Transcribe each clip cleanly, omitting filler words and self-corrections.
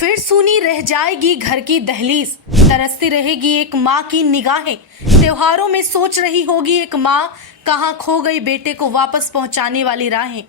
फिर सूनी रह जाएगी घर की दहलीज, तरसती रहेगी एक माँ की निगाहें। त्योहारों में सोच रही होगी एक माँ, कहाँ खो गई बेटे को वापस पहुंचाने वाली राहें।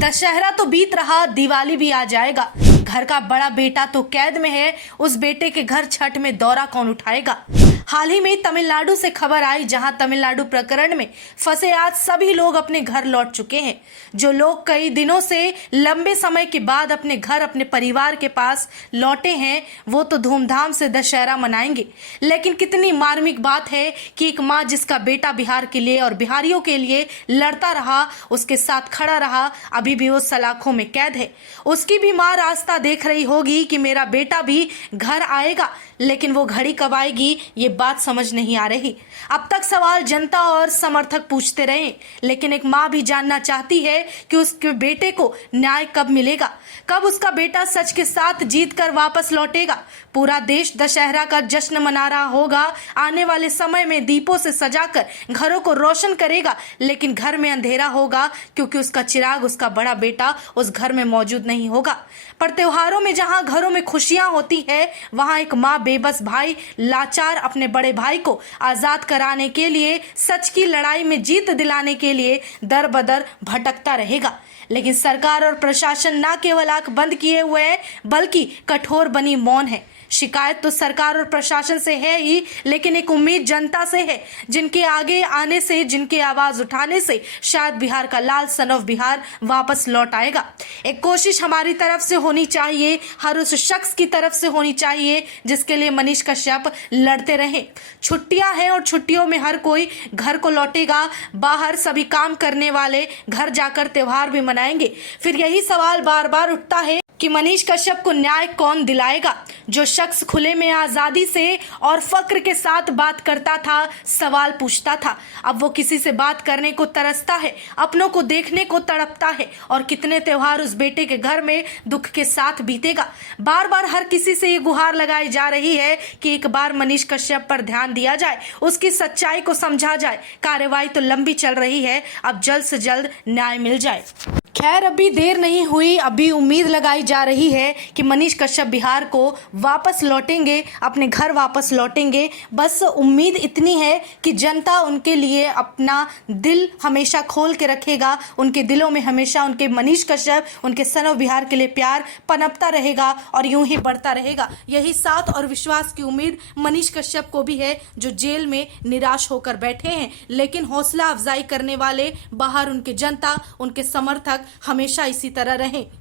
दशहरा तो बीत रहा, दिवाली भी आ जाएगा। घर का बड़ा बेटा तो कैद में है, उस बेटे के घर छठ में दौरा कौन उठाएगा। हाल ही में तमिलनाडु से खबर आई, जहां तमिलनाडु प्रकरण में फंसे आज सभी लोग अपने घर लौट चुके हैं। जो लोग कई दिनों से लंबे समय के बाद अपने घर, अपने परिवार के पास लौटे हैं, वो तो धूमधाम से दशहरा मनाएंगे। लेकिन कितनी मार्मिक बात है कि एक माँ जिसका बेटा बिहार के लिए और बिहारियों के लिए लड़ता रहा, उसके साथ खड़ा रहा, अभी भी वो सलाखों में कैद है। उसकी भी माँ रास्ता देख रही होगी कि मेरा बेटा भी घर आएगा, लेकिन वो घड़ी कब आएगी ये बात समझ नहीं आ रही। अब तक सवाल जनता और समर्थक पूछते रहे, लेकिन एक माँ भी जानना चाहती है कि उसके बेटे को न्याय कब मिलेगा, कब उसका बेटा सच के साथ जीत कर वापस लौटेगा। पूरा देश दशहरा का जश्न मना रहा होगा, आने वाले समय में दीपों से सजाकर घरों को रोशन करेगा, लेकिन घर में अंधेरा होगा क्योंकि उसका चिराग, उसका बड़ा बेटा उस घर में मौजूद नहीं होगा। पर त्योहारों में जहां घरों में खुशियां होती है, वहां एक माँ बेबस भाई लाचार अपने बड़े भाई को आजाद कराने के लिए, सच की लड़ाई में जीत दिलाने के लिए दर बदर भटकता रहेगा। लेकिन सरकार और प्रशासन न केवल आंख बंद किए हुए है, बल्कि कठोर बनी मौन है। शिकायत तो सरकार और प्रशासन से है ही, लेकिन एक उम्मीद जनता से है, जिनके आगे आने से, जिनके आवाज उठाने से शायद बिहार का लाल सन ऑफ बिहार वापस लौट आएगा। एक कोशिश हमारी तरफ से होनी चाहिए, हर उस शख्स की तरफ से होनी चाहिए जिसके लिए मनीष कश्यप लड़ते रहे। छुट्टियां हैं और छुट्टियों में हर कोई घर को लौटेगा, बाहर सभी काम करने वाले घर जाकर त्योहार भी मनाएंगे। फिर यही सवाल बार बार उठता है कि मनीष कश्यप को न्याय कौन दिलाएगा। जो शख्स खुले में आजादी से और फक्र के साथ बात करता था, सवाल पूछता था, अब वो किसी से बात करने को तरसता है, अपनों को देखने को तड़पता है। और कितने त्योहार उस बेटे के घर में दुख के साथ बीतेगा। बार बार हर किसी से ये गुहार लगाई जा रही है कि एक बार मनीष कश्यप पर ध्यान दिया जाए, उसकी सच्चाई को समझा जाए। कार्रवाई तो लंबी चल रही है, अब जल्द से जल्द न्याय मिल जाए। खैर, अभी देर नहीं हुई, अभी उम्मीद लगाई जा रही है कि मनीष कश्यप बिहार को वापस लौटेंगे, अपने घर वापस लौटेंगे। बस उम्मीद इतनी है कि जनता उनके लिए अपना दिल हमेशा खोल के रखेगा, उनके दिलों में हमेशा उनके मनीष कश्यप, उनके सन ऑफ बिहार के लिए प्यार पनपता रहेगा और यूं ही बढ़ता रहेगा। यही साथ और विश्वास की उम्मीद मनीष कश्यप को भी है, जो जेल में निराश होकर बैठे हैं, लेकिन हौसला अफजाई करने वाले बाहर उनके जनता, उनके समर्थक हमेशा इसी तरह रहें।